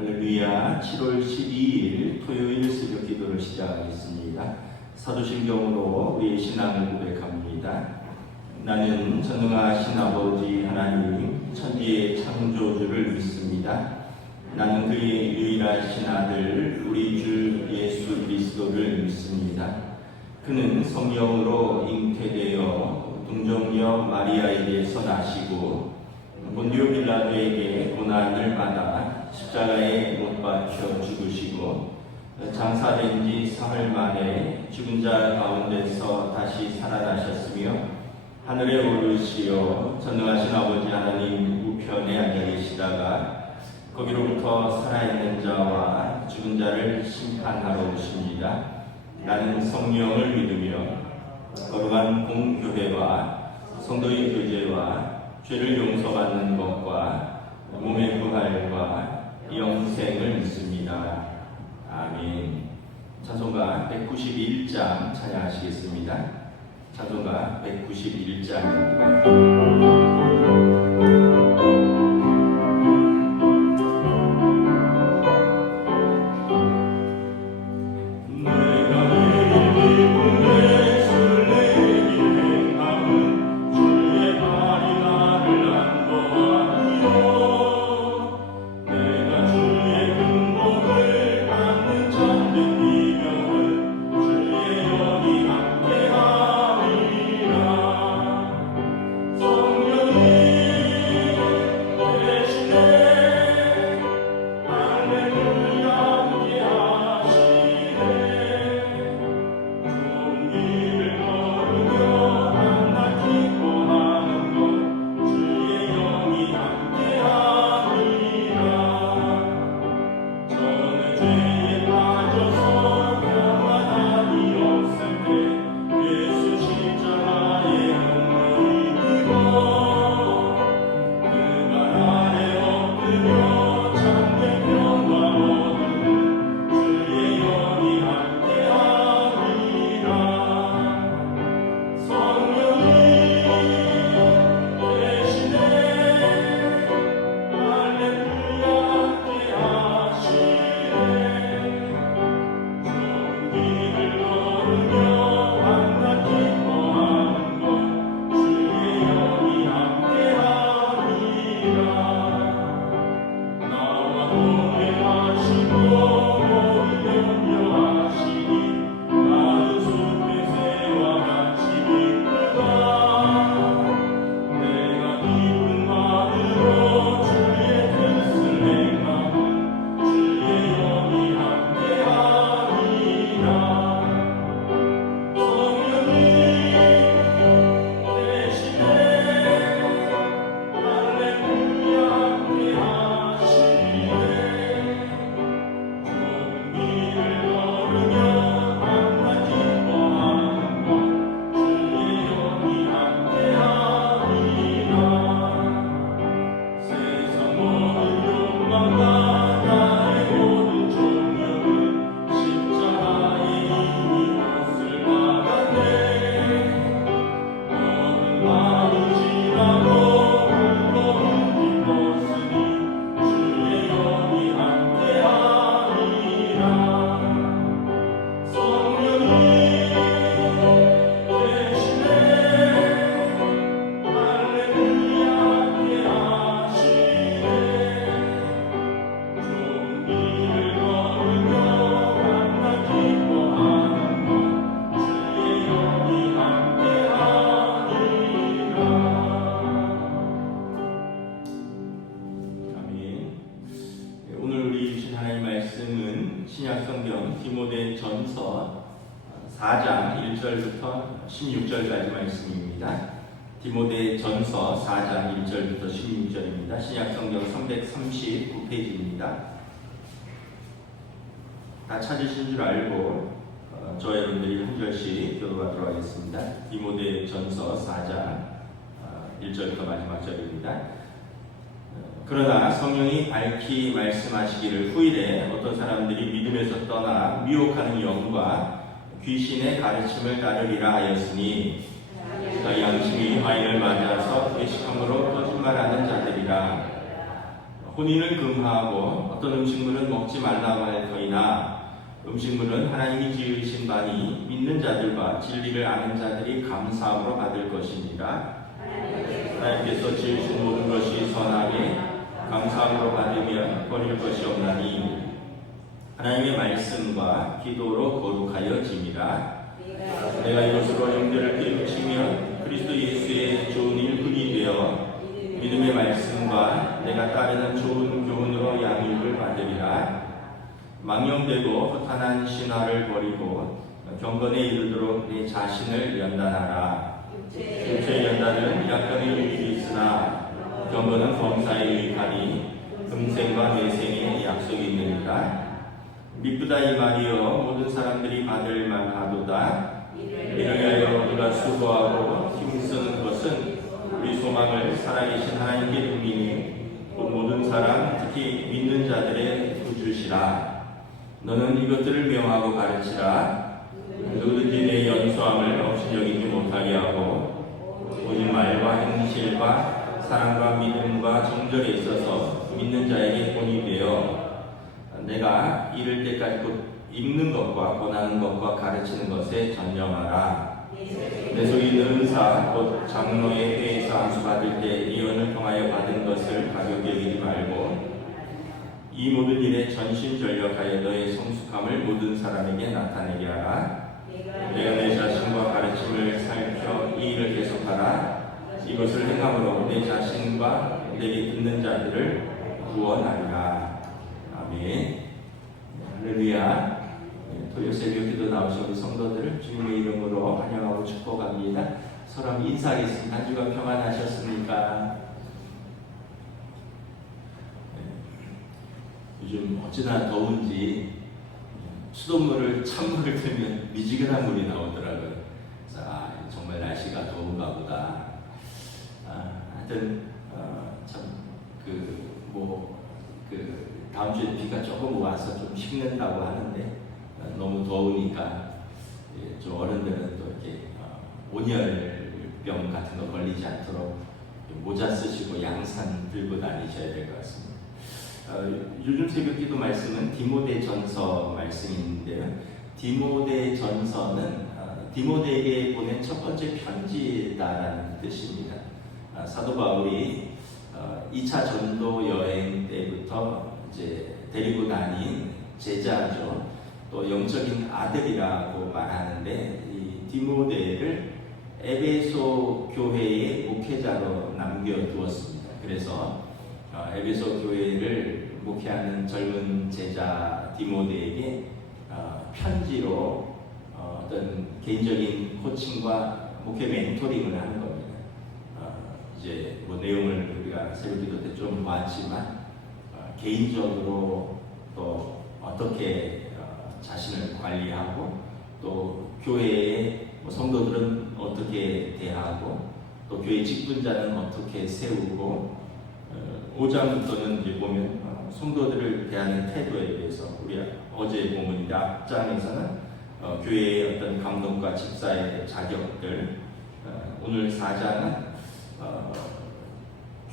할렐루야. 7월 12일 토요일 새벽 기도를 시작하겠습니다. 사도신경으로 우리의 신앙을 고백합니다. 나는 전능하신 아버지 하나님 천지의 창조주를 믿습니다. 나는 그의 유일하신 아들 우리 주 예수 그리스도를 믿습니다. 그는 성령으로 잉태되어 동정녀 마리아에게서 나시고 본디오 빌라도에게 고난을 받아 십자가에 못 박혀 죽으시고 장사된 지 사흘 만에 죽은 자 가운데서 다시 살아나셨으며 하늘에 오르시어 전능하신 아버지 하나님 우편에 앉아 계시다가 거기로부터 살아있는 자와 죽은 자를 심판하러 오십니다. 나는 성령을 믿으며 거룩한 공교회와 성도의 교제와 죄를 용서받는 것과 몸의 부활과 영생을 믿습니다. 아멘. 찬송가 191장 찬양하시겠습니다. 찬송가 191장입니다. 신약성경 디모데전서 4장 1절부터 16절까지 말씀입니다. 디모데전서 4장 1절부터 16절입니다. 신약성경 339페이지입니다. 다 찾으신 줄 알고 저 여러분들이 한 절씩 교도하도록 하겠습니다. 디모데전서 4장 1절부터 마지막 절입니다. 그러나 성령이 밝히 말씀하시기를 후일에 어떤 사람들이 믿음에서 떠나 미혹하는 영과 귀신의 가르침을 따르리라 하였으니 그가 양심이 화인을 맞아서 외식함으로 거짓말하는 자들이라. 혼인을 금하고 어떤 음식물은 먹지 말라고 할 터이나 음식물은 하나님이 지으신 바니 믿는 자들과 진리를 아는 자들이 감사함으로 받을 것이니라. 하나님께서 지으신 모든 것이 선하게 감사함으로 받으면 버릴 것이 없나니 하나님의 말씀과 기도로 거룩하여짐이라. 내가 이것으로 형제를 깨우치면 그리스도 예수의 좋은 일꾼이 되어 믿음의 말씀과 내가 따르는 좋은 교훈으로 양육을 받으리라. 망령되고 허탄한 신화를 버리고 경건에 이르도록 내 자신을 연단하라. 육체의 연단은 약간의 유익이 있으나 경건은 범사에 유익하니 금생과 내생에 약속이 있느니라. 미쁘다 이 말이여 모든 사람들이 받을 만하도다. 이를 위하여 우리가 수고하고 힘쓰는 것은 우리 소망을 살아계신 하나님께 두기니 곧 모든 사람 특히 믿는 자들의 구주시라. 너는 이것들을 명하고 가르치라. 누구든지 내 연소함을 업신여기지 못하게 하고 오직 말과 행실과 사랑과 믿음과 정절에 있어서 믿는 자에게 본이 되어 내가 이를 때까지 곧 읽는 것과 권하는 것과 가르치는 것에 전념하라. 내 속에 있는 은사 곧 장로의 회에서 안수받을 때 예언을 통하여 받은 것을 가볍게 여기지 말고 이 모든 일에 전심전력하여 너의 성숙함을 모든 사람에게 나타내게 하라. 내가 내 자신과 가르침을 살펴 이 일을 계속하라. 이것을 행함으로 내 자신과 내게 듣는 자들을 구원하리라. 아멘. 할렐루야. 토요 새벽 기도 나오신 우리 성도들을 주님의 이름으로 환영하고 축복합니다. 서로 인사하겠습니다. 한 주간 평안하셨습니까? 요즘 어찌나 더운지 수돗물을 찬물을 틀면 미지근한 물이 나오더라고요. 그래서 정말 날씨가 더운가 보다. 하여튼 다음 주에 비가 조금 와서 좀 식는다고 하는데 너무 더우니까 좀 어른들은 또 이렇게 온열병 같은 거 걸리지 않도록 모자 쓰시고 양산 들고 다니셔야 될 것 같습니다. 요즘 새벽기도 말씀은 디모데전서 말씀인데요. 디모데전서는 디모데에게 보낸 첫 번째 편지다라는 뜻입니다. 사도 바울이 2차 전도 여행 때부터 이제 데리고 다닌 제자죠. 또 영적인 아들이라고 말하는데 이 디모데를 에베소 교회의 목회자로 남겨두었습니다. 그래서 에베소 교회를 목회하는 젊은 제자 디모데에게 편지로 어떤 개인적인 코칭과 목회 멘토링을 하는 겁니다. 이제 뭐 내용을 우리가 새벽기도 때 좀 봤지만 개인적으로 또 어떻게 자신을 관리하고 또 교회의 성도들은 어떻게 대하고 또 교회 직분자는 어떻게 세우고 5장부터는 이제 보면 성도들을 대하는 태도에 대해서 우리 어제 본문인데 앞장에서는 교회의 어떤 감독과 집사의 자격들, 오늘 4장은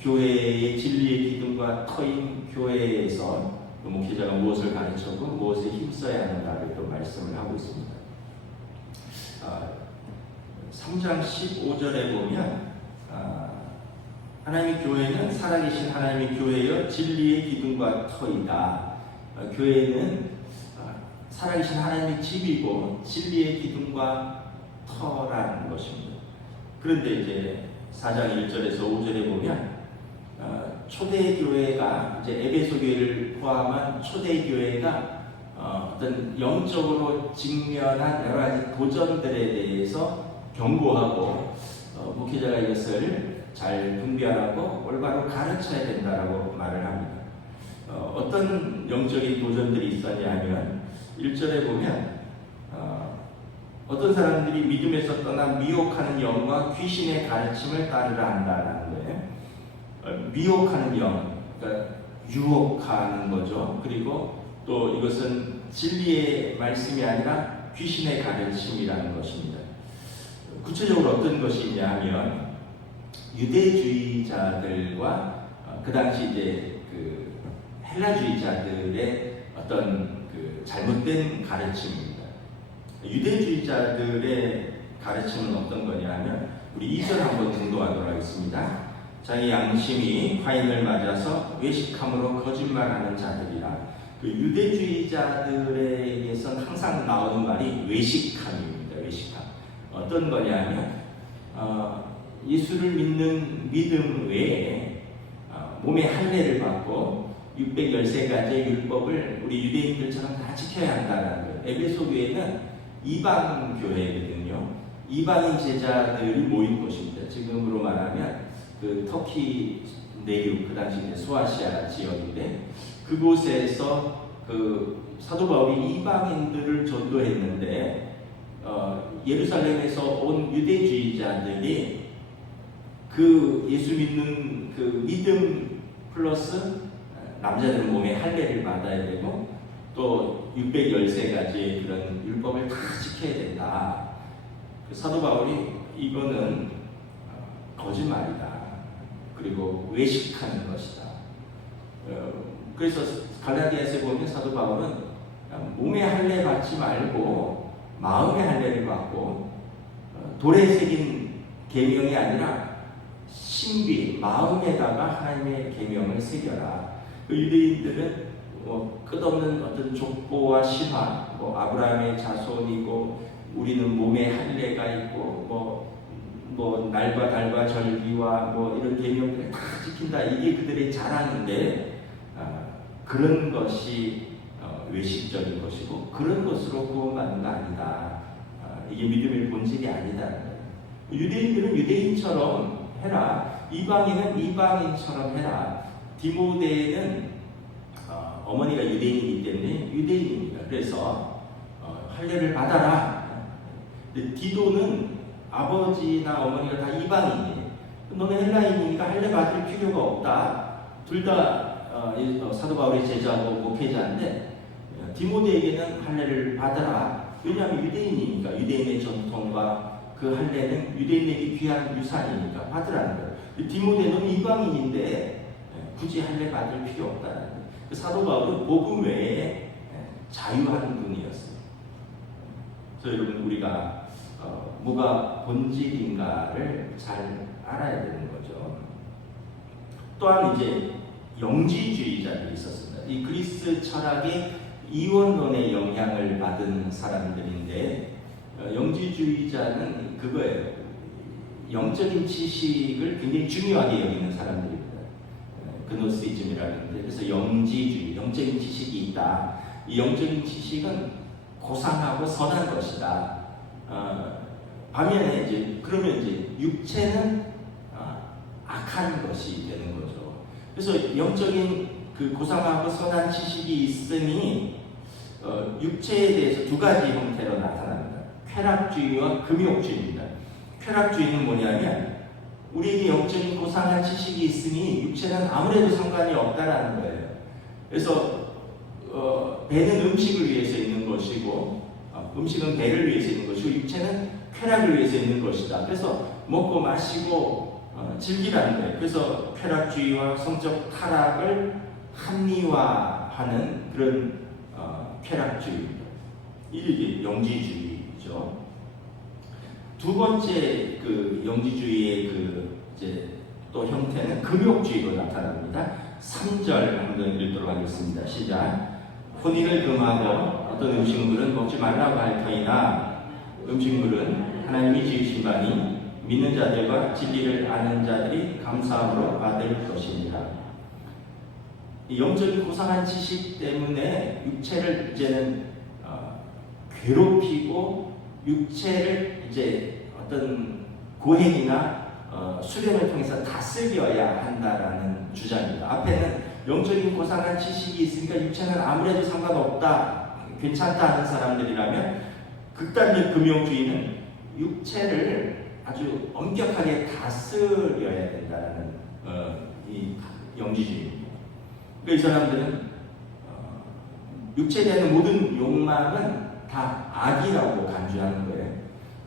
교회의 진리의 기둥과 터인 교회에서 목회자가 무엇을 가르쳐고 무엇에 힘써야 하는가를 또 말씀을 하고 있습니다. 3장 15절에 보면 하나님의 교회는 살아계신 하나님의 교회여 진리의 기둥과 터이다. 교회는 살아계신 하나님의 집이고 진리의 기둥과 터라는 것입니다. 그런데 이제 4장 1절에서 5절에 보면 초대교회가 이제 에베소 교회를 포함한 초대교회가 어떤 영적으로 직면한 여러 가지 도전들에 대해서 경고하고 목회자가 이것을 잘 분별하고 올바로 가르쳐야 된다라고 말을 합니다. 어떤 영적인 도전들이 있었냐 하면 1절에 보면 어떤 사람들이 믿음에서 떠나 미혹하는 영과 귀신의 가르침을 따르라 한다는 거예요. 미혹하는 영, 그러니까 유혹하는 거죠. 그리고 또 이것은 진리의 말씀이 아니라 귀신의 가르침이라는 것입니다. 구체적으로 어떤 것이냐 하면 유대주의자들과 그 당시 이제 그 헬라주의자들의 어떤 그 잘못된 가르침입니다. 유대주의자들의 가르침은 어떤 거냐면 우리 2절 한번 등도하도록 하겠습니다. 자기 양심이 화인을 맞아서 외식함으로 거짓말하는 자들이라. 그 유대주의자들에게선 항상 나오는 말이 외식함입니다. 외식함. 어떤 거냐면 예수를 믿는 믿음 외에 몸의 할례를 받고 613가지의 율법을 우리 유대인들처럼 다 지켜야 한다는 거예요. 에베소 교회는 이방 교회거든요. 이방인 제자들이 모인 곳입니다. 지금으로 말하면 그 터키 내륙, 그 당시 소아시아 지역인데 그곳에서 그 사도 바울이 이방인들을 전도했는데 예루살렘에서 온 유대주의자들이 그 예수 믿는 그 믿음 플러스 남자들은 몸에 할례를 받아야 되고 또 613가지의 그런 율법을 다 지켜야 된다. 그 사도 바울이 이거는 거짓말이다. 그리고 외식하는 것이다. 그래서 갈라디아서에 보면 사도 바울은 몸의 할례 받지 말고 마음의 할례를 받고 돌에 새긴 계명이 아니라 신비 마음에다가 하나님의 계명을 새겨라. 그 유대인들은 끝없는 어떤 족보와 신화, 아브라함의 자손이고 우리는 몸에 할례가 있고 날과 달과 절기와 이런 계명들을 다 지킨다. 이게 그들의 자랑인데 그런 것이 외식적인 것이고 그런 것으로 구원받는 거 아니다. 이게 믿음의 본질이 아니다. 유대인들은 유대인처럼 해라. 이방인은 이방인처럼 해라. 디모데는 어머니가 유대인이기 때문에 유대인입니다. 그래서 할례를 받아라. 근데 디도는 아버지나 어머니가 다 이방인이에요. 너는 헬라인이니까 할례 받을 필요가 없다. 둘 다 사도 바울의 제자고 목회자인데 디모데에게는 할례를 받아라. 왜냐하면 유대인이니까 유대인의 전통과 그 할례는 유대인에게 귀한 유산이니까 받으라는 거예요. 디모데는 이방인인데 굳이 할례 받을 필요 없다는 거예요. 사도 바울은 복음 외에 자유한 분이었어요. 그래서 여러분 우리가 뭐가 본질인가를 잘 알아야 되는 거죠. 또한 이제 영지주의자들이 있었습니다. 이 그리스 철학의 이원론의 영향을 받은 사람들인데 영지주의자는 그거예요. 영적인 지식을 굉장히 중요하게 여기는 사람들입니다. 그노스티즘이라는데 그래서 영지주의, 영적인 지식이 있다. 이 영적인 지식은 고상하고 선한 것이다. 반면에 그러면 육체는 악한 것이 되는 거죠. 그래서 영적인 그 고상하고 선한 지식이 있으니 육체에 대해서 두 가지 형태로 나타납니다. 쾌락주의와 금욕주의입니다. 쾌락주의는 뭐냐면 우리에게 영적인 고상한 지식이 있으니 육체는 아무래도 상관이 없다라는 거예요. 그래서 배는 음식을 위해서 있는 것이고 음식은 배를 위해서 있는 것이고 육체는 쾌락을 위해서 있는 것이다. 그래서 먹고 마시고 즐기라는 거예요. 그래서 쾌락주의와 성적 타락을 합리화하는 그런 쾌락주의입니다. 이게 영지주의죠. 두 번째 그 영지주의의 또 형태는 금욕주의로 나타납니다. 3절 한번 읽도록 하겠습니다. 시작. 혼인을 금하고 어떤 음식물은 먹지 말라고 할 터이나 음식물은 하나님이 지으신 바니 믿는 자들과 진리를 아는 자들이 감사함으로 받을 것입니다. 이 영적인 고상한 지식 때문에 육체를 이제는 괴롭히고 육체를 이제 어떤 고행이나 수련을 통해서 다스려야 한다라는 주장입니다. 앞에는 영적인 고상한 지식이 있으니까 육체는 아무래도 상관없다, 괜찮다 하는 사람들이라면 극단적 금욕주의는 육체를 아주 엄격하게 다스려야 된다는 이 영지주의입니다. 그러니까 이 사람들은 육체에 대한 모든 욕망은 다 악이라고 간주하는 거예요.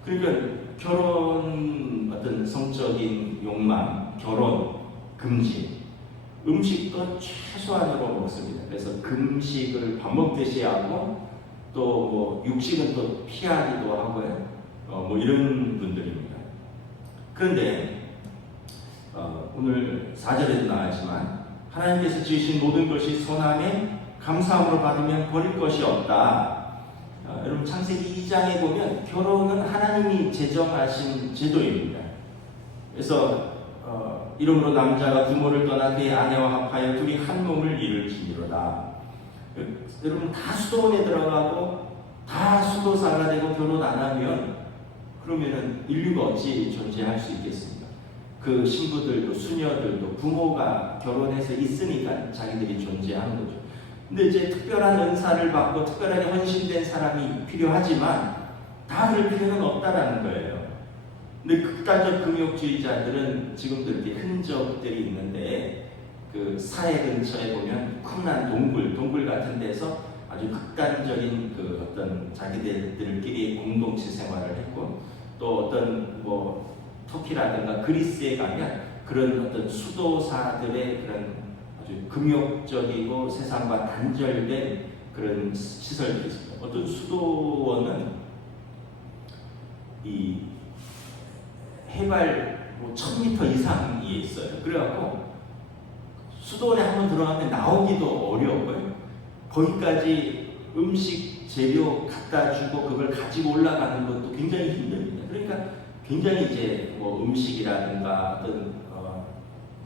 그러니까 결혼 어떤 성적인 욕망, 결혼 금지, 음식도 최소한으로 먹습니다. 그래서 금식을 밥 먹듯이 하고 또 뭐 육식은 또 피하기도 하고요. 뭐 이런 분들입니다. 그런데 오늘 4절에도 나왔지만 하나님께서 지으신 모든 것이 선함에 감사함으로 받으면 버릴 것이 없다. 여러분 창세기 2장에 보면 결혼은 하나님이 제정하신 제도입니다. 그래서 이러므로 남자가 부모를 떠나 그의 아내와 합하여 둘이 한 몸을 이룰지니로다. 여러분 다 수도원에 들어가고 다 수도사가 되고 결혼 안 하면 그러면은 인류가 어찌 존재할 수 있겠습니까? 그 신부들도 수녀들도 부모가 결혼해서 있으니까 자기들이 존재하는 거죠. 근데 이제 특별한 은사를 받고 특별하게 헌신된 사람이 필요하지만 다 그럴 필요는 없다라는 거예요. 근데 극단적 금욕주의자들은 지금도 이렇게 흔적들이 있는데 그 사해 근처에 보면 쿵난 동굴 같은 데서 아주 극단적인 그 어떤 자기들끼리 공동체 생활을 했고 또 어떤 뭐 터키라든가 그리스에 가면 그런 어떤 수도사들의 그런 아주 금욕적이고 세상과 단절된 그런 시설들이 있습니다. 어떤 수도원은 이 해발 뭐 1000m 이상이 있어요. 그래갖고 수도원에 한번 들어가면 나오기도 어려워요. 거기까지 음식 재료 갖다 주고 그걸 가지고 올라가는 것도 굉장히 힘듭니다. 그러니까 굉장히 이제 뭐 음식이라든가 어떤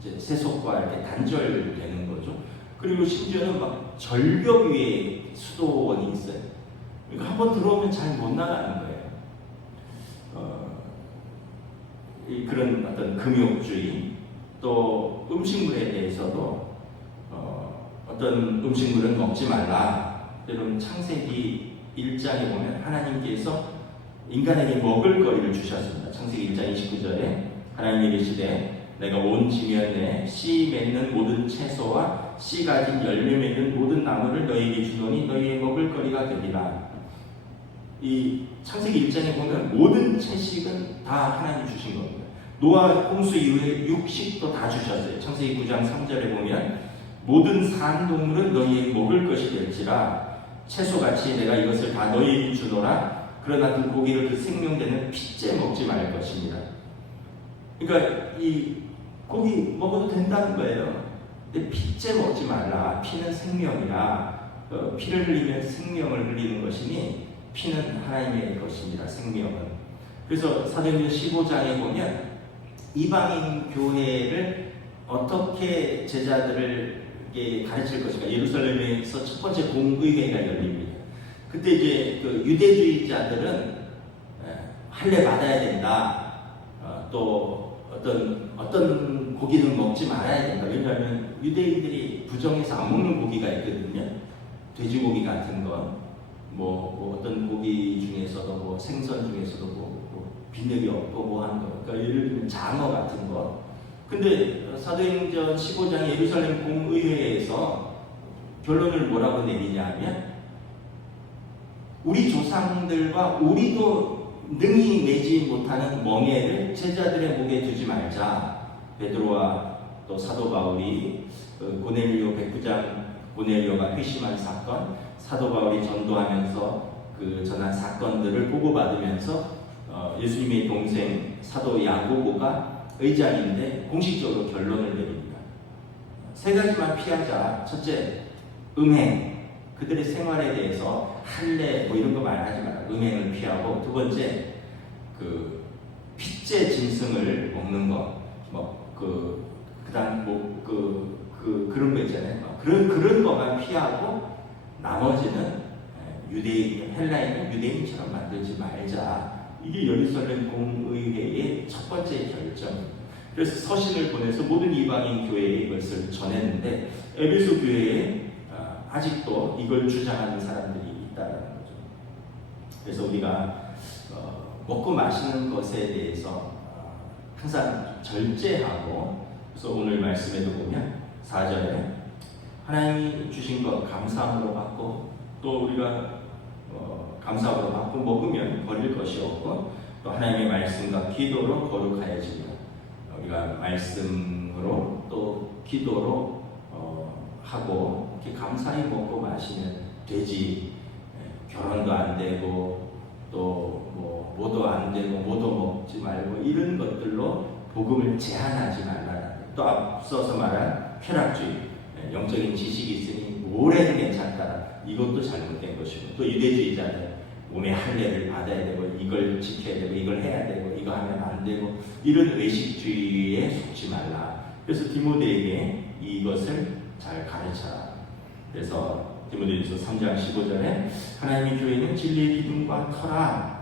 이제 세속과 이렇게 단절되는 거죠. 그리고 심지어는 막 절벽 위에 수도원이 있어요. 그러니까 한번 들어오면 잘 못 나가는 거예요. 그런 어떤 금욕주의 또 음식물에 대해서도 어떤 음식물은 먹지 말라. 여러분 창세기 1장에 보면 하나님께서 인간에게 먹을 거리를 주셨습니다. 창세기 1장 29절에 하나님이 이르시되 내가 온 지면에 씨 맺는 모든 채소와 씨 가진 열매 맺는 모든 나무를 너희에게 주노니 너희의 먹을 거리가 되리라. 이 창세기 1장에 보면 모든 채식은 다 하나님 주신 겁니다. 노아 홍수 이후에 육식도 다 주셨어요. 창세기 9장 3절에 보면 모든 산 동물은 너희의 먹을 것이 될지라 채소같이 내가 이것을 다 너희에게 주노라. 그러나 그 고기를 그 생명되는 핏째 먹지 말 것입니다. 그러니까 이 고기 먹어도 된다는 거예요. 근데 핏째 먹지 말라. 피는 생명이라. 피를 흘리면 생명을 흘리는 것이니 피는 하나님의 것입니다. 생명은. 그래서 사도행전 15장에 보면 이방인 교회를 어떻게 제자들에게 가르칠 것인가. 예루살렘에서 첫 번째 공의회가 열립니다. 그때 이제 그 유대주의자들은 할례 받아야 된다. 또 어떤 고기는 먹지 말아야 된다. 왜냐하면 유대인들이 부정해서 안 먹는 고기가 있거든요. 돼지고기 같은 거, 뭐 어떤 고기 중에서도 뭐 생선 중에서도 뭐 비늘이 없고 뭐 한 거. 그러니까 예를 들면 장어 같은 거. 근데 사도행전 15장 예루살렘 공의회에서 결론을 뭐라고 내리냐면 우리 조상들과 우리도 능히 매지 못하는 멍에를 제자들의 목에 두지 말자. 베드로와 또 사도 바울이 고넬료 백부장 고넬료가 회심한 사건, 사도 바울이 전도하면서 그 전한 사건들을 보고받으면서 예수님의 동생 사도 야고보가 의장인데 공식적으로 결론을 내립니다. 세 가지만 피하자. 첫째, 음행. 그들의 생활에 대해서 할례 뭐 이런 거 말하지 마라. 음행을 피하고 두 번째 그 핏째 짐승을 먹는 거. 그다음 그런 거 있잖아요. 그런 거만 피하고 나머지는 유대인 헬라인을 유대인처럼 만들지 말자. 이게 예루살렘 공의회의 첫 번째 결정입니다. 그래서 서신을 보내서 모든 이방인 교회에 이것을 전했는데 에베소 교회에 아직도 이걸 주장하는 사람들이 있다는 거죠. 그래서 우리가 먹고 마시는 것에 대해서 항상 절제하고, 그래서 오늘 말씀에도 보면 4절에 하나님이 주신 것 감사함으로 받고 또 우리가 감사함으로 받고 먹으면 버릴 것이 없고 또 하나님의 말씀과 기도로 거룩하여집니다. 우리가 말씀으로 또 기도로 하고 이렇게 감사히 먹고 마시면 되지. 결혼도 안 되고 또 뭐도 안 되고 뭐도 먹지 말고 이런 것들로 복음을 제한하지 말라는. 또 앞서서 말한 쾌락주의, 영적인 지식이 있으니 뭘 해도 괜찮다. 이것도 잘못된 것이고, 또 유대주의자들 몸에 할례를 받아야 되고 이걸 지켜야 되고 이걸 해야 되고 이거 하면 안 되고 이런 의식주의에 속지 말라. 그래서 디모데에게 이것을 잘 가르쳐라. 그래서 디모데전서 3장 15절에 하나님의 교회는 진리의 기둥과 터라.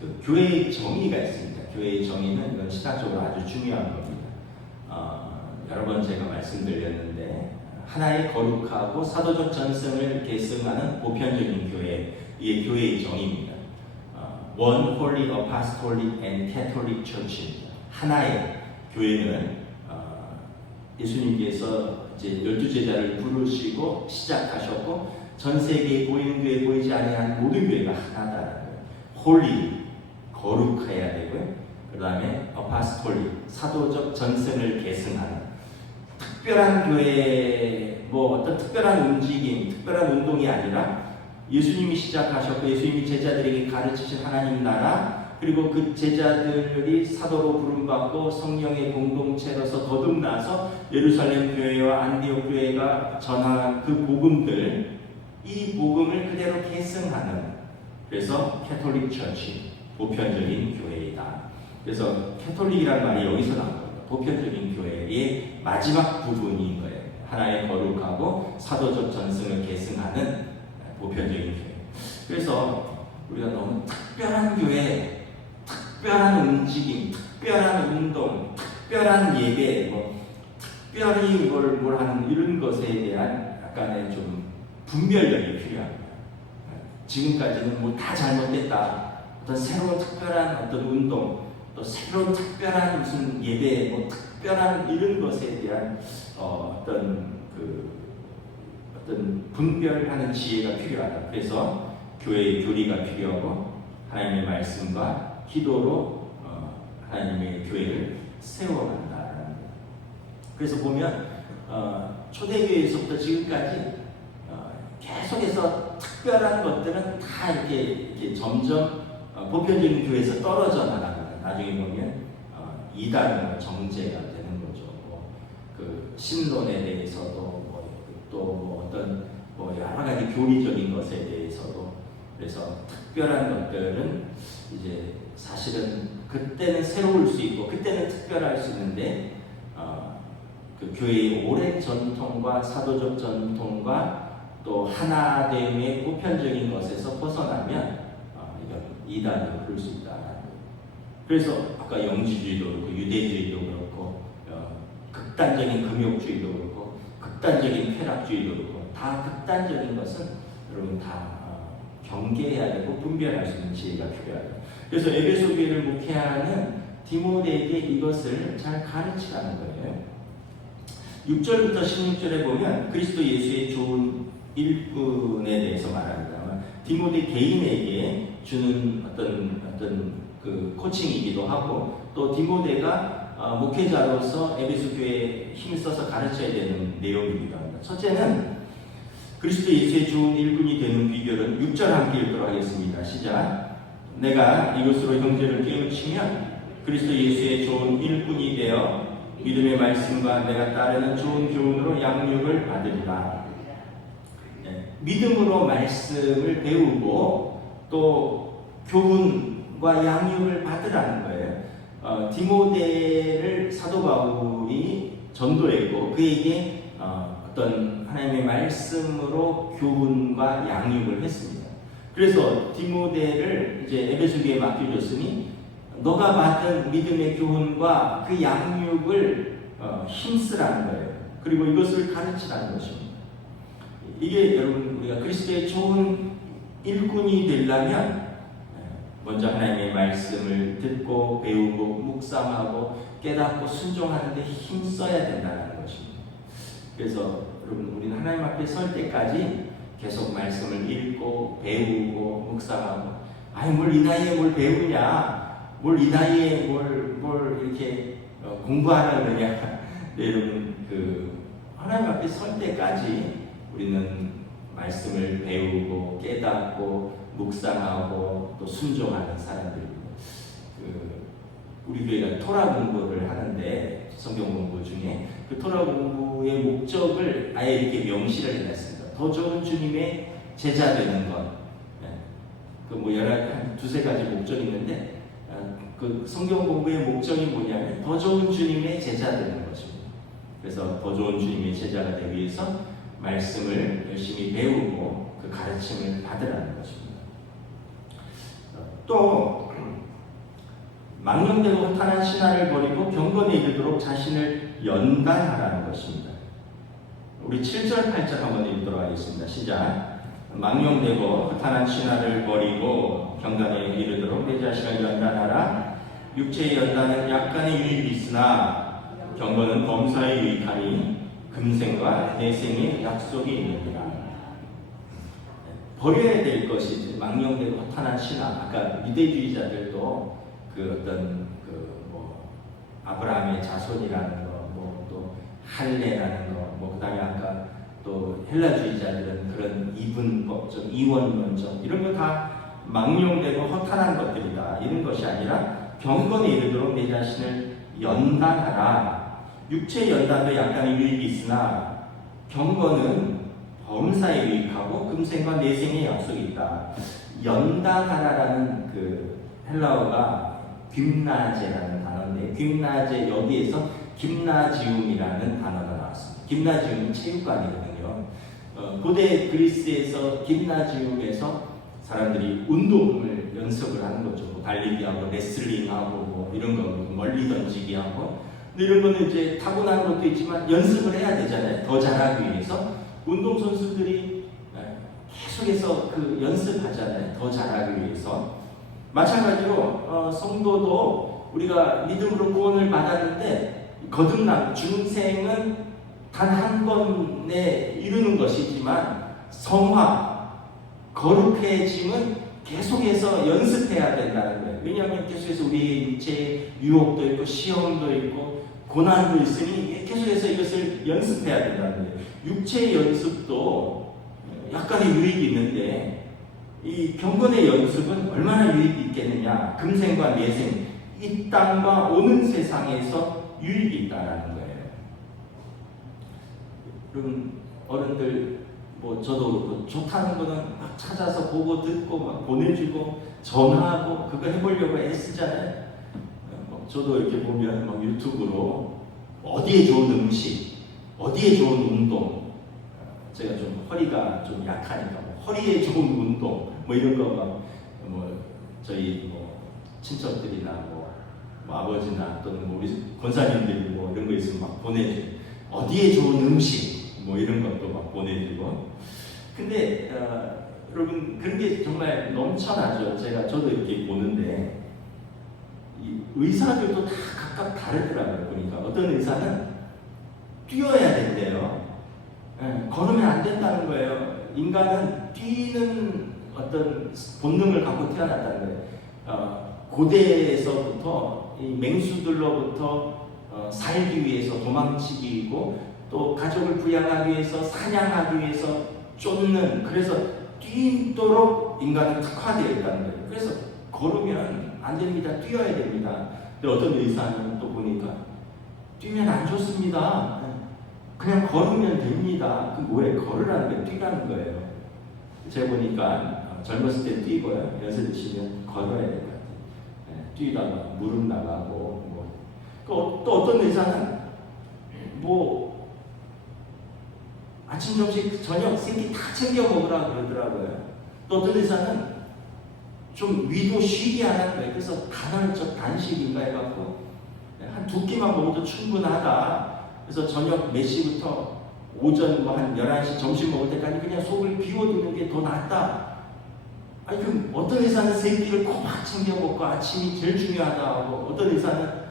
그 교회의 정의가 있습니다. 교회의 정의는 이건 시각적으로 아주 중요한 겁니다. 여러 번 제가 말씀드렸는데 하나의 거룩하고 사도적 전승을 계승하는 보편적인 교회, 이게 교회의 정의입니다. One Holy Apostolic and Catholic Church입니다. 하나의 교회는 예수님께서 이제 12제자를 부르시고 시작하셨고 전 세계에 보이는 교회 보이지 아니하는 모든 교회가 하나다라는 거예요. Holy, 거룩해야 되고요. 그 다음에 Apostolic, 사도적 전승을 계승하는 특별한 교회, 어떤 특별한 움직임, 특별한 운동이 아니라 예수님이 시작하셨고 예수님이 제자들에게 가르치신 하나님 나라, 그리고 그 제자들이 사도로 부름받고 성령의 공동체로서 거듭나서 예루살렘 교회와 안디옥 교회가 전한 그 복음들, 이 복음을 그대로 계승하는, 그래서 캐톨릭 처치, 보편적인 교회이다. 그래서 캐톨릭이라는 말이 여기서 나온 겁니다. 보편적인 교회의 마지막 부분인 거예요. 하나의 거룩하고 사도적 전승을 계승하는 보편적인 교회. 그래서 우리가 너무 특별한 교회, 특별한 움직임, 특별한 운동, 특별한 예배, 특별히 뭘 하는 이런 것에 대한 약간의 좀 분별력이 필요합니다. 지금까지는 다 잘못됐다. 어떤 새로운 특별한 어떤 운동, 또 새로운 특별한 무슨 예배, 특별한 이런 것에 대한 어떤 분별하는 지혜가 필요하다. 그래서 교회의 교리가 필요하고 하나님의 말씀과 기도로 하나님의 교회를 세워간다는 거예요. 그래서 보면 초대교회에서부터 지금까지 계속해서 특별한 것들은 다 이렇게 점점 보편적인 교회에서 떨어져 나갑니다. 나중에 보면 이단으로 정제가 되는 거죠. 그 신론에 대해서도 또 어떤 여러 가지 교리적인 것에 대해서도. 그래서 특별한 것들은 이제 사실은 그때는 새로울 수 있고 그때는 특별할 수 있는데 그 교회의 오랜 전통과 사도적 전통과 또 하나됨의 보편적인 것에서 벗어나면 이건 이단으로 그럴 수 있다. 그래서 아까 영지주의도 그렇고 유대주의도 그렇고 극단적인 금욕주의도 그렇고 극단적인 쾌락주의도 그렇고 다 극단적인 것은 여러분 다 경계해야 되고 분별할 수 있는 지혜가 필요하다. 그래서 에베소 교회를 목회하는 디모데에게 이것을 잘 가르치라는 거예요. 6절부터 16절에 보면 그리스도 예수의 좋은 일꾼에 대해서 말합니다. 디모데 개인에게 주는 어떤 그 코칭이기도 하고 또 디모데가 목회자로서 에베소 교회에 힘써서 가르쳐야 되는 내용이기도 합니다. 첫째는 그리스도 예수의 좋은 일꾼이 되는 비결은 6절 함께 읽도록 하겠습니다. 시작. 내가 이것으로 형제를 깨우치면 그리스도 예수의 좋은 일꾼이 되어 믿음의 말씀과 내가 따르는 좋은 교훈으로 양육을 받으리라. 믿음으로 말씀을 배우고 또 교훈과 양육을 받으라는 거예요. 디모데를 사도 바울이 전도했고 그에게 어떤 하나님의 말씀으로 교훈과 양육을 했습니다. 그래서 디모데를 이제 에베소 교회에 맡겨줬으니 너가 받은 믿음의 교훈과 그 양육을 힘쓰라는 거예요. 그리고 이것을 가르치라는 것입니다. 이게 여러분 우리가 그리스도의 좋은 일꾼이 되려면 먼저 하나님의 말씀을 듣고 배우고 묵상하고 깨닫고 순종하는 데 힘써야 된다는 것입니다. 그래서 여러분 우리는 하나님 앞에 설 때까지 계속 말씀을 읽고 배우고 묵상하고 뭘 이 나이에 뭘 배우냐, 뭘 이 나이에 뭘 이렇게 공부하라 그러냐. 네, 여러분 하나님 앞에 설 때까지 우리는 말씀을 배우고 깨닫고 묵상하고 또 순종하는 사람들입니다. 우리 교회가 토라 공부를 하는데 성경 공부 중에 그 토라 공부의 목적을 아예 이렇게 명시를 해놨습니다. 더 좋은 주님의 제자 되는 것. 한 두세 가지 목적이 있는데 그 성경 공부의 목적이 뭐냐면 더 좋은 주님의 제자 되는 것입니다. 그래서 더 좋은 주님의 제자가 되기 위해서 말씀을 열심히 배우고 그 가르침을 받으라는 것입니다. 또 망령되고 허탄한 신화를 버리고 경건에 이르도록 자신을 연단하라는 것입니다. 우리 7절 8절 한번 읽도록 하겠습니다. 시작. 망령되고 허탄한 신화를 버리고 경건에 이르도록 내 자신을 연단하라. 육체의 연단은 약간의 유익이 있으나 경건은 범사에 유익하니 금생과 내생의 약속이 있느니라. 버려야 될 것이 망령되고 허탄한 신화. 아까 유대주의자들도 그 어떤 아브라함의 자손이라는 거, 또 할례라는 거, 그다음에 아까 또 헬라주의자들은 그런 이분법적, 이원론적 이런 거 다 망령되고 허탄한 것들이다. 이런 것이 아니라 경건에 이르도록 내 자신을 연단하라. 육체 연단도 약간의 유익이 있으나 경건은 범사에 유익하고 금생과 내생의 약속이 있다. 연단하라라는 그 헬라어가 귐나제라는 단어인데 귐나제 여기에서 김나지움이라는 단어가 나왔습니다. 김나지움은 체육관이거든요. 고대 그리스에서 김나지움에서 사람들이 운동을 연습을 하는 거죠. 달리기하고 레슬링하고 이런 거 멀리 던지기하고 이런 거는 이제 타고난 것도 있지만 연습을 해야 되잖아요. 더 잘하기 위해서 운동선수들이 계속해서 그 연습하잖아요. 더 잘하기 위해서. 마찬가지로 성도도 우리가 믿음으로 구원을 받았는데 거듭남 중생은 단 한 번에 이루는 것이지만 성화 거룩해짐은 계속해서 연습해야 된다는 거예요. 왜냐하면 계속해서 우리의 육체에 유혹도 있고 시험도 있고 고난도 있으니 계속해서 이것을 연습해야 된다는 거예요. 육체의 연습도 약간의 유익이 있는데 이 경건의 연습은 얼마나 유익이 있겠느냐. 금생과 내생, 이 땅과 오는 세상에서 유익이 있다는 거예요. 그럼 어른들 저도 그렇고 좋다는 거는 막 찾아서 보고 듣고 막 보내주고 전화하고 그거 해보려고 애쓰잖아요. 저도 이렇게 보면 막 유튜브로 어디에 좋은 음식, 어디에 좋은 운동, 제가 좀 허리가 좀 약하니까 허리에 좋은 운동 이런 거 저희 친척들이나 아버지나 또는 우리 권사님들이 이런 거 있으면 막 보내줘. 어디에 좋은 음식 이런 것도 막 보내주고. 근데 여러분 그런 게 정말 넘쳐나죠. 저도 이렇게 보는데 이 의사들도 다 각각 다르더라고요. 보니까 어떤 의사는 뛰어야 된대요. 걸으면 안 된다는 거예요. 인간은 뛰는 어떤 본능을 갖고 태어났다는 거예요. 고대에서부터 이 맹수들로부터 살기 위해서 도망치기이고 또 가족을 부양하기 위해서 사냥하기 위해서 쫓는, 그래서 뛰도록 인간은 특화되어 있다는 거예요. 그래서 걸으면 안 됩니다. 뛰어야 됩니다. 근데 어떤 의사는 또 보니까 뛰면 안 좋습니다. 그냥 걸으면 됩니다. 그 왜 걸으라는 게 뛰라는 거예요. 제가 보니까 젊었을 때 뛰고요. 연세 드시면 걸어야 될 것 같아요. 뛰다가 무릎 나가고 또 어떤 의사는 아침, 점심, 저녁 세 끼 다 챙겨 먹으라 그러더라고요. 또 어떤 의사는 좀 위도 쉬게 하라는 거예요. 그래서 간헐적 단식인가 해갖고 한 2끼만 먹어도 충분하다. 그래서 저녁 몇 시부터 오전 한 11시 점심 먹을 때까지 그냥 속을 비워두는 게 더 낫다. 그럼 어떤 의사는 3끼를 꼬박 챙겨 먹고 아침이 제일 중요하다 하고, 어떤 의사는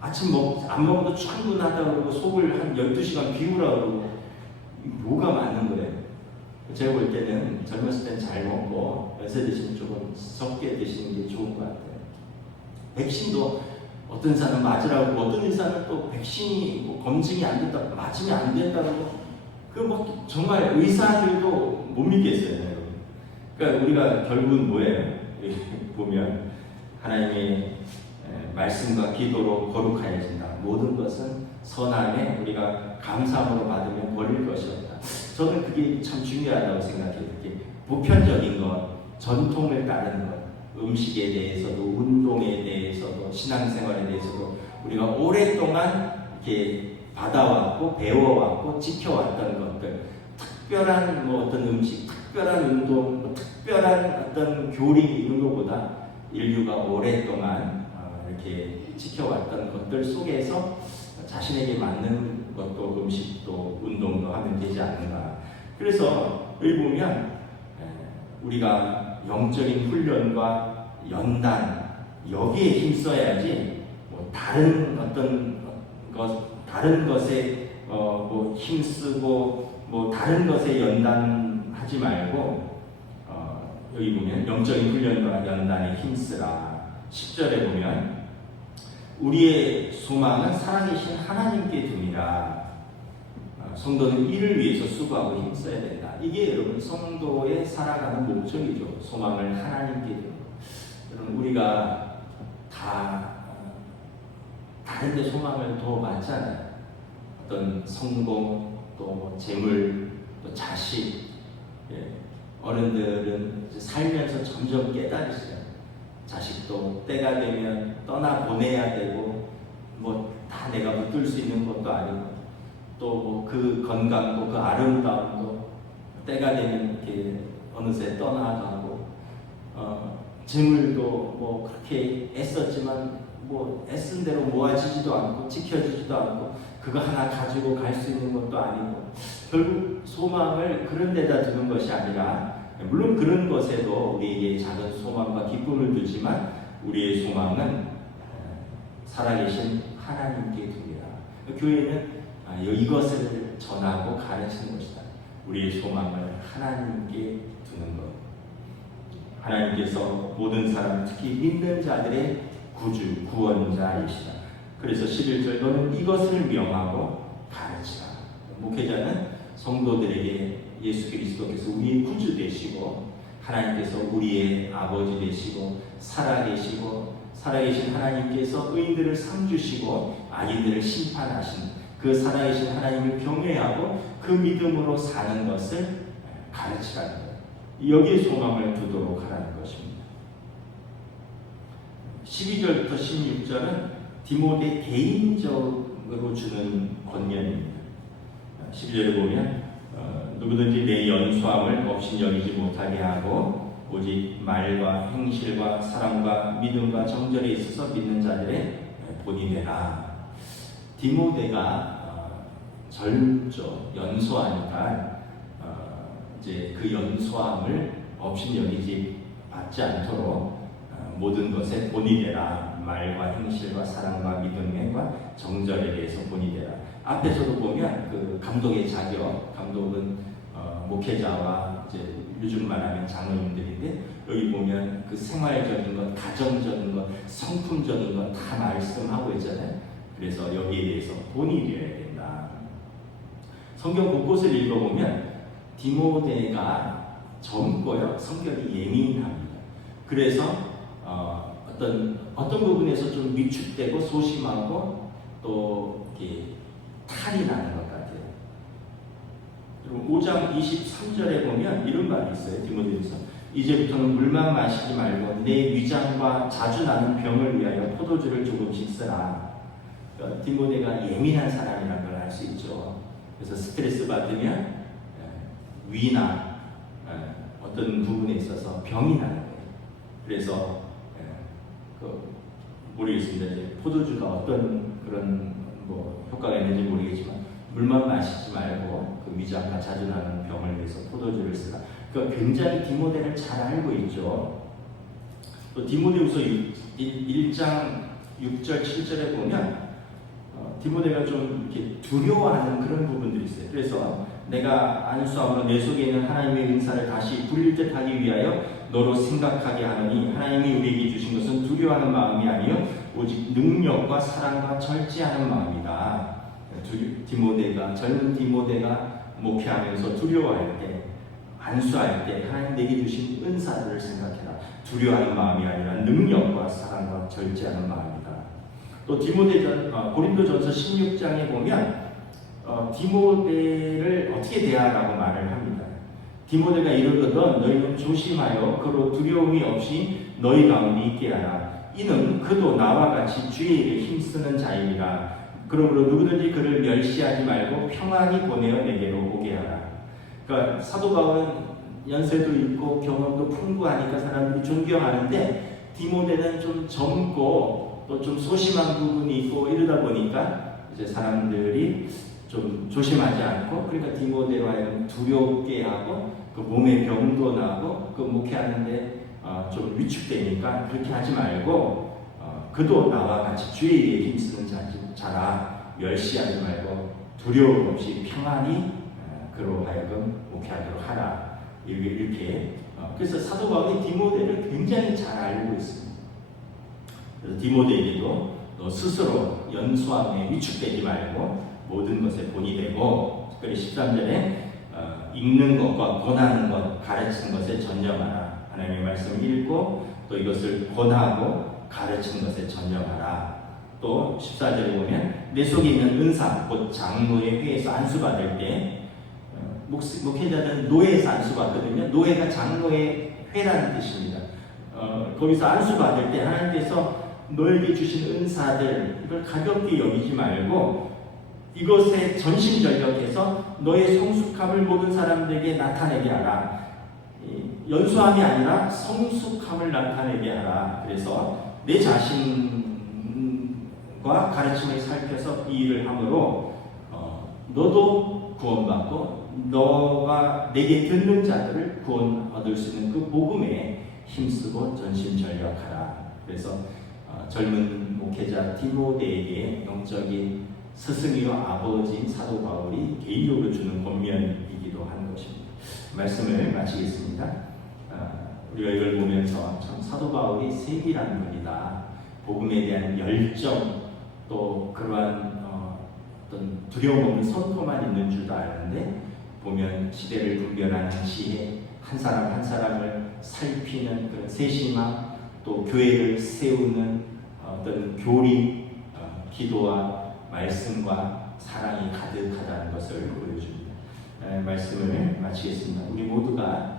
아침 안 먹어도 충분하다 그러고 속을 한 12시간 비우라 그러고, 뭐가 맞는 거예요? 제가 볼 때는 젊었을 때는 잘 먹고 연세 드시면 조금 적게 드시는 게 좋은 것 같아요. 백신도 어떤 의사는 맞으라고, 어떤 의사는 또 백신이 검증이 안 된다, 맞으면 안 된다고 뭐 정말 의사들도 못 믿겠어요, 여러분. 그러니까 우리가 결국은 뭐예요? 보면 하나님의 말씀과 기도로 거룩하여진다. 모든 것은 선함에 우리가 감사함으로 받으면 버릴 것이 없다. 저는 그게 참 중요하다고 생각해요. 이렇게 보편적인 것, 전통을 따르는 것, 음식에 대해서도, 운동에 대해서도, 신앙생활에 대해서도 우리가 오랫동안 이렇게 받아왔고 배워왔고 지켜왔던 것들, 특별한 뭐 어떤 음식, 특별한 운동, 뭐 특별한 어떤 교리 이런 것보다 인류가 오랫동안 이렇게 지켜왔던 것들 속에서 자신에게 맞는 것도 음식도 운동도 하면 되지 않는가. 그래서 여기 보면 우리가 영적인 훈련과 연단 여기에 힘써야지 뭐 다른 어떤 다른 것에 뭐 힘쓰고 뭐 다른 것에 연단하지 말고 여기 보면 영적인 훈련과 연단에 힘쓰라. 10절에 보면 우리의 소망은 살아계신 하나님께 둠이라. 성도는 이를 위해서 수고하고 힘써야 된다. 이게 여러분 성도의 살아가는 목적이죠. 소망을 하나님께 두는 것. 여러분 우리가 다 다른 데 소망을 더 많잖아요. 어떤 성공, 또 재물, 또 자식. 어른들은 살면서 점점 깨달으시죠. 자식도 때가 되면 떠나 보내야 되고 뭐 다 내가 붙들 수 있는 것도 아니고 또 뭐 그 건강도 그 아름다움도 때가 되면 이렇게 어느새 떠나가고 재물도 뭐 그렇게 애썼지만 뭐 애쓴 대로 모아지지도 않고 지켜지지도 않고 그거 하나 가지고 갈 수 있는 것도 아니고 결국 소망을 그런 데다 두는 것이 아니라 물론 그런 것에도 우리에게 작은 소망과 기쁨을 주지만 우리의 소망은 살아계신 하나님께 둡니다. 교회는 이것을 전하고 가르치는 것이다. 우리의 소망을 하나님께 두는 것. 하나님께서 모든 사람 특히 믿는 자들의 구주, 구원자이시다. 그래서 11절 너는 이것을 명하고 가르치라. 목회자는 성도들에게 예수 그리스도께서 우리의 구주 되시고 하나님께서 우리의 아버지 되시고 살아계신 하나님께서 의인들을 상주시고 악인들을 심판하신 그 살아계신 하나님을 경외하고 그 믿음으로 사는 것을 가르치라는 거예요. 여기에 소망을 두도록 하라는 것입니다. 12절부터 16절은 디모데 개인적으로 주는 권면입니다. 12절에 보면 누구든지 내 연수함을 업신여기지 못하게 하고 오직 말과 행실과 사랑과 믿음과 정절에 있어서 믿는 자들의 본이 되라. 디모데가 젊죠. 연소하니까 이제 그 연소함을 업신여기지 받지 않도록 모든 것에 본이 되라. 말과 행실과 사랑과 믿음과 정절에 대해서 본이 되라. 앞에서도 보면 그 감독의 자격, 감독은 목회자와 이제 요즘 말하면 장로님들인데 여기 보면 그 생활적인 것, 가정적인 것, 성품적인 것 다 말씀하고 있잖아요. 그래서 여기에 대해서 본이 되어야 된다. 성경 곳곳을 읽어보면 디모데가 젊고요, 성격이 예민합니다. 그래서 어떤 부분에서 좀 위축되고 소심하고 또 이렇게 탈이 나는 것 같아요. 그리고 5장 23절에 보면 이런 말이 있어요. 디모데전서 이제부터는 물만 마시지 말고 내 위장과 자주 나는 병을 위하여 포도주를 조금씩 쓰라. 그러니까 디모데가 예민한 사람이라는 걸 알 수 있죠. 그래서 스트레스 받으면 위나 어떤 부분에 있어서 병이 나는 거예요. 그래서 모르겠습니다. 이제 포도주가 어떤 그런 뭐 효과가 있는지 모르겠지만 물만 마시지 말고 그 위장과 자주 나는 병을 위해서 포도주를 쓰라. 그러니까 굉장히 디모데를 잘 알고 있죠. 또 디모데후서 1장 6절 7절에 보면 디모데가 좀 이렇게 두려워하는 그런 부분들이 있어요. 그래서 내가 안수함으로 내 속에 있는 하나님의 은사를 다시 불릴 듯 하기 위하여 너로 생각하게 하느니 하나님이 우리에게 주신 것은 두려워하는 마음이 아니요 오직 능력과 사랑과 절제하는 마음이다. 젊은 디모데가 목회하면서 두려워할 때, 안수할 때 하나님 내게 주신 은사들을 생각해라. 두려워하는 마음이 아니라 능력과 사랑과 절제하는 마음이다. 또 고린도전서 16장에 보면 디모데를 어떻게 대하라고 말을 합니다. 디모데가 이르거든 너희는 조심하여 그로 두려움이 없이 너희 가운데 있게 하라. 이는 그도 나와 같이 주의 일에 힘쓰는 자이니라. 그러므로 누구든지 그를 멸시하지 말고 평안히 보내어 내게로 오게 하라. 그러니까 사도 바울은 연세도 있고 경험도 풍부하니까 사람들이 존경하는데 디모데는 좀 젊고 또 좀 소심한 부분이 있고 이러다 보니까 이제 사람들이 좀 조심하지 않고, 그러니까 디모데로 하여금 두렵게 하고 그 몸에 병도 나고 그 목회하는데 좀 위축되니까 그렇게 하지 말고 그도 나와 같이 주의 일에 힘쓰는 자라. 멸시하지 말고 두려움 없이 평안히 그로 하여금 목회하도록 하라. 이렇게 그래서 사도 바울이 디모데를 굉장히 잘 알고 있습니다. 그래서 디모데에게도 너 스스로 연수함에 위축되지 말고 모든 것에 본이 되고, 특별히 13절에 읽는 것과 권하는 것, 가르치는 것에 전념하라. 하나님의 말씀을 읽고 또 이것을 권하고 가르치는 것에 전념하라. 또 14절에 보면 내 속에 있는 은사, 곧 장로의 회에서 안수받을 때, 목회자는 노예에서 안수받거든요. 노예가 장로의 회라는 뜻입니다. 거기서 안수받을 때 하나님께서 너에게 주신 은사들, 이걸 가볍게 여기지 말고 이것에 전심전력해서 너의 성숙함을 모든 사람들에게 나타내게 하라. 연수함이 아니라 성숙함을 나타내게 하라. 그래서 내 자신과 가르침을 살펴서 이 일을 함으로 너도 구원받고 너가 내게 듣는 자들을 구원 얻을 수 있는 그 복음에 힘쓰고 전심전력하라. 그래서 젊은 목회자 디모데에게 영적인 스승이요 아버지인 사도 바울이 개인적으로 주는 권면이기도 한 것입니다. 말씀을 마치겠습니다. 우리가 이걸 보면서 참 사도 바울이 세밀한 분이다. 복음에 대한 열정, 또 그러한 어떤 두려움 없는 선포만 있는 줄도 아는데, 보면 시대를 분별하는 시에 한 사람 한 사람을 살피는 그런 세심함, 또 교회를 세우는 어떤 교리, 기도와 말씀과 사랑이 가득하다는 것을 보여줍니다. 말씀을 마치겠습니다. 우리 모두가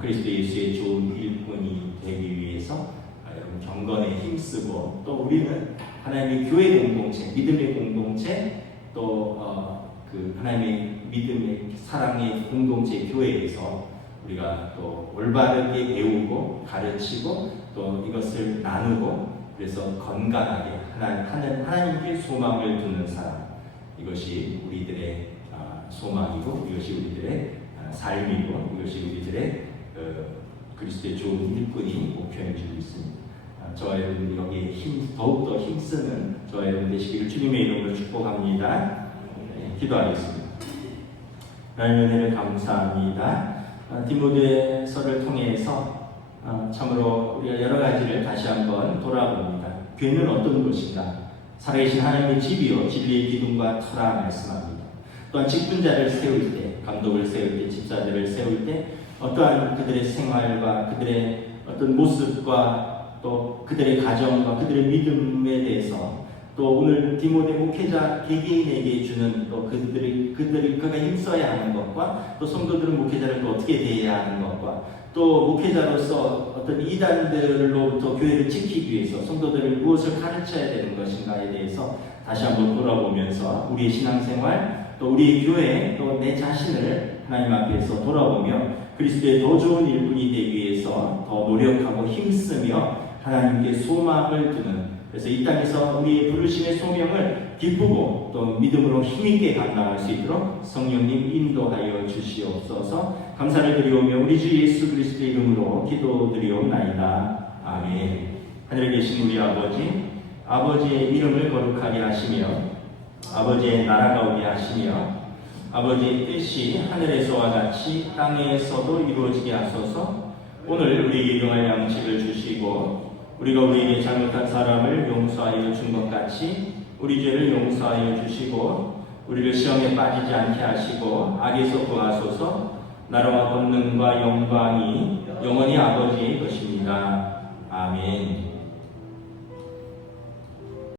그리스도 예수의 좋은 일꾼이 되기 위해서 여러분 경건에 힘쓰고, 또 우리는 하나님의 교회 공동체, 믿음의 공동체, 또 그 하나님의 믿음의 사랑의 공동체 교회에서 우리가 또 올바르게 배우고 가르치고 또 이것을 나누고, 그래서 건강하게 하나님께 소망을 두는 사람, 이것이 우리들의 소망이고 이것이 우리들의 삶이고 이것이 우리들의 그리스도의 좋은 일꾼이 목표해 주고 있습니다. 저와 여러분들이 여기에 더욱더 힘쓰는 저와 여러분 되시기를 주님의 이름으로 축복합니다. 기도하겠습니다. 하나님의 은혜를 감사합니다. 디모데서를 통해서 참으로 우리가 여러 가지를 다시 한번 돌아봅니다. 교회는 어떤 곳인가? 살아계신 하나님의 집이요 진리의 기둥과 터라 말씀합니다. 또한 직분자를 세울 때, 감독을 세울 때, 집사들을 세울 때 어떠한 그들의 생활과 그들의 어떤 모습과 또 그들의 가정과 그들의 믿음에 대해서, 또 오늘 디모데 목회자 개개인에게 주는 또 그가 힘써야 하는 것과, 또 성도들은 목회자를 또 어떻게 대해야 하는 것과, 또 목회자로서 어떤 이단들로부터 교회를 지키기 위해서 성도들을 무엇을 가르쳐야 되는 것인가에 대해서 다시 한번 돌아보면서 우리의 신앙생활, 또 우리의 교회, 또 내 자신을 하나님 앞에서 돌아보며 그리스도의 더 좋은 일꾼이 되기 위해서 더 노력하고 힘쓰며 하나님께 소망을 두는, 그래서 이 땅에서 우리의 부르심의 소명을 기쁘고 또 믿음으로 힘있게 감당할 수 있도록 성령님 인도하여 주시옵소서. 감사를 드리오며 우리 주 예수 그리스도의 이름으로 기도드리옵나이다. 아멘. 하늘에 계신 우리 아버지, 아버지의 이름을 거룩하게 하시며 아버지의 나라가 오게 하시며 아버지의 뜻이 하늘에서와 같이 땅에서도 이루어지게 하소서. 오늘 우리에게 일용할 양식을 주시고 우리가 우리에게 잘못한 사람을 용서하여 준 것 같이 우리 죄를 용서하여 주시고 우리를 시험에 빠지지 않게 하시고 악에서 구하소서. 나라와 권능과 영광이 영원히 아버지의 것입니다. 아멘.